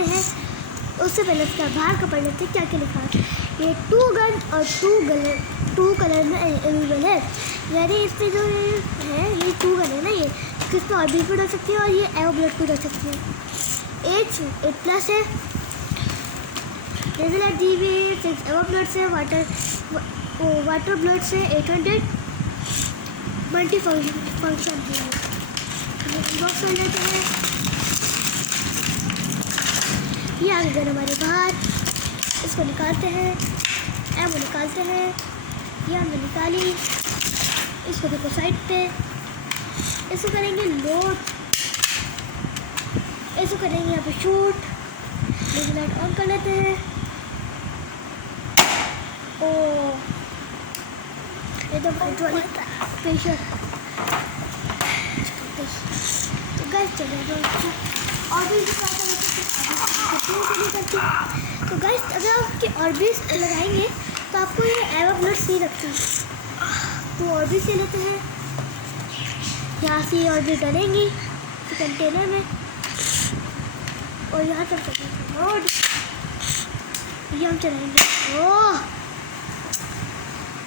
करते हैं उससे पहले उसका बाहर का पढ़ लेते हैं क्या क्या लिखा है। ये 2 गन और 2 कलर में अवेलेबल है, यानी इसमें जो है ये 2 गन है ना, ये किसमें और भी डाल सकती है और ये एवो ब्लड को डाल सकती है। H++ है, लेजर DB 6 एवो ब्लड से वाटर ब्लड से 800 मल्टी फंक्शन है। बॉक्स खोल लेते हैं। ये आ गए हमारे बाहर, इसको निकालते हैं, एमो निकालते हैं, ये हमने निकाली, इसको देखो साइड पे, इसको करेंगे लोड, इसको करेंगे यहाँ पे शूट, लेजर लाइट ऑन कर लेते हैं। ओ एकदम हाइड्रोलिक प्रेशर। तो गैस चलो और भी तो गैस अगर आपकी ऑर्बिस लगाएंगे तो आपको ये एवो ब्लड सी लगता है। तो ऑर्बिस ले लेते हैं, यहाँ से ऑर्बिस डालेंगी कंटेनर में और यहाँ तक रोड ये हम चलाएंगे। ओह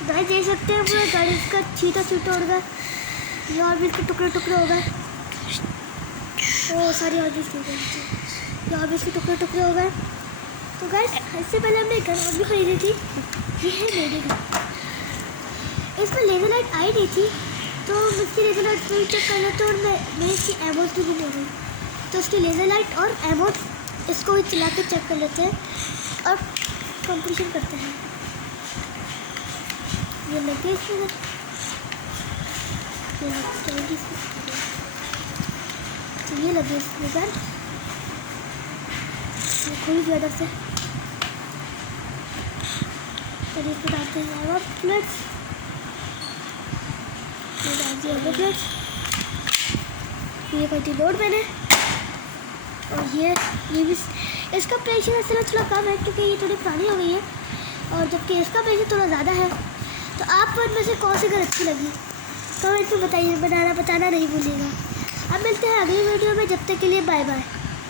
गाइस देख सकते हैं पूरा गाड़ी का छीटा उड़ गया, ये ऑर्बिस के टुकड़े हो गए। ओ सारी ऑर्बिस टूट गई, ये ऑर्बिस के टुकड़े हो गए। तो गाइस इससे पहले हमने गन और भी खरीदी थी, ये है मेरी गन। इसमें लेजर लाइट आई नहीं थी तो इसकी लेजर लाइट फिर चेक कर लेते और मैं इसकी एमोज भी नहीं हो रही, तो उसकी लेजर लाइट और एमोज इसको भी चला के चेक कर लेते हैं और कंपटीशन करते हैं। ये लगे इसमें, ये लगे इसमें गन, ये खुल गया से और इसको डालते हैं एवो ब्लड्स, ये डाल दिया एवो ब्लड्स, ये करती लोड मैंने। और ये भी इसका प्रेशर ऐसा थोड़ा कम है क्योंकि ये थोड़ी पुरानी हो गई है, और जबकि इसका प्रेशर थोड़ा ज़्यादा है। तो आप में से कौन सी गन अच्छी लगी कमेंट में बताइए, बताना नहीं भूलिएगा। अब मिलते हैं अगली वीडियो में, जब तक के लिए बाय बाय।